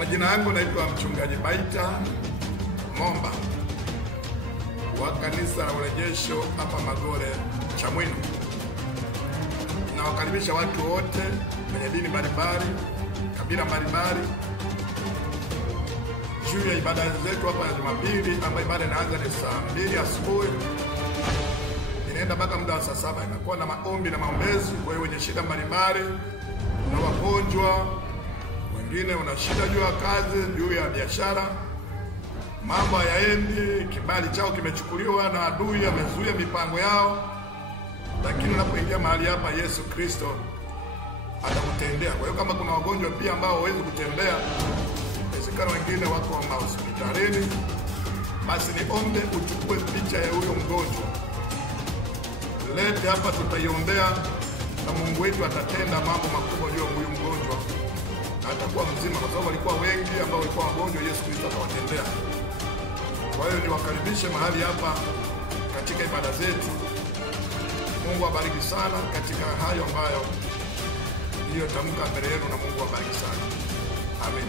Majina yangu naitwa Mchungaji Baita Momba wa kanisa la Urejesho hapa Magore Chamwino. Nawakaribisha watu wote wenye dini mbalimbali, kabila mbalimbali juu ya ibada zetu hapa ya Jumapili, ambayo ibada inaanza ni saa 2 asubuhi inaenda mpaka muda wa saa 7. Inakuwa na maombi na maombezi kwa hiyo wenye shida mbalimbali na wagonjwa, wengine wana shida juu ya kazi, juu ya biashara, mambo hayaendi, kibali chao kimechukuliwa na adui, amezuia mipango yao, lakini unapoingia mahali hapa Yesu Kristo atakutendea. Kwa hiyo kama kuna wagonjwa pia ambao hawezi kutembea, inawezekana wengine wako hospitalini, basi niombe uchukue picha ya huyo mgonjwa, lete hapa, tutaiombea na Mungu wetu atatenda mambo makubwa juu ya huyo mgonjwa na atakuwa mzima, kwa sababu walikuwa wengi ambao walikuwa wagonjwa, Yesu Kristo atawatendea. Kwa hiyo niwakaribishe mahali hapa katika ibada zetu. Mungu awabariki sana katika hayo ambayo niliyotamka mbele yenu, na Mungu awabariki sana. Amen.